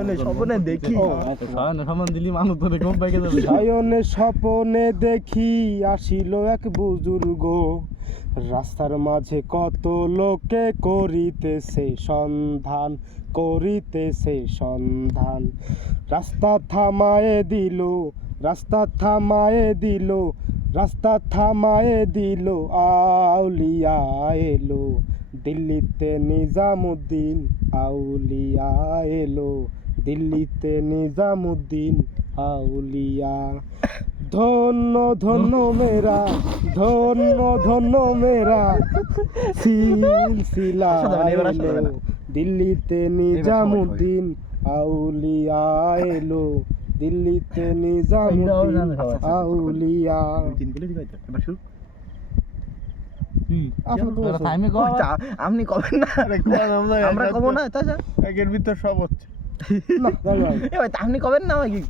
সায়নের স্বপ্নে দেখি। সায়নের সমান দিলি মানুষ ধরে ঘুম পেকে যাবে সায়নের স্বপনে দেখি আসিল এক বুজুর্গ। রাস্তার মাঝে কত লোকে করিতেছে সন্ধান করিতেছে সন্ধান। রাস্তা থামায়ে দিল রাস্তা থামায়ে দিল রাস্তা থামায়ে দিল আউলিয়া এলো। দিল্লিতে নিজামুদ্দিন আউলিয়া এলো। দিল্লিতে নিজামুদ্দিন আউলিয়া। ধন্য ধন্য মেরা ধন্য ধন্য মেরা সিলসিলা। এলো দিল্লিতে নিজামুদ্দিন আউলিয়া এলো। দিল্লিতে নিজামুদ্দিন আউলিয়া। তা আপনি কবেন না? আমরা কব না তাছাড়া একের ভিতর সব হচ্ছে। না, যাই হোক। এ ভাই তা আপনি কবেন না আমাকে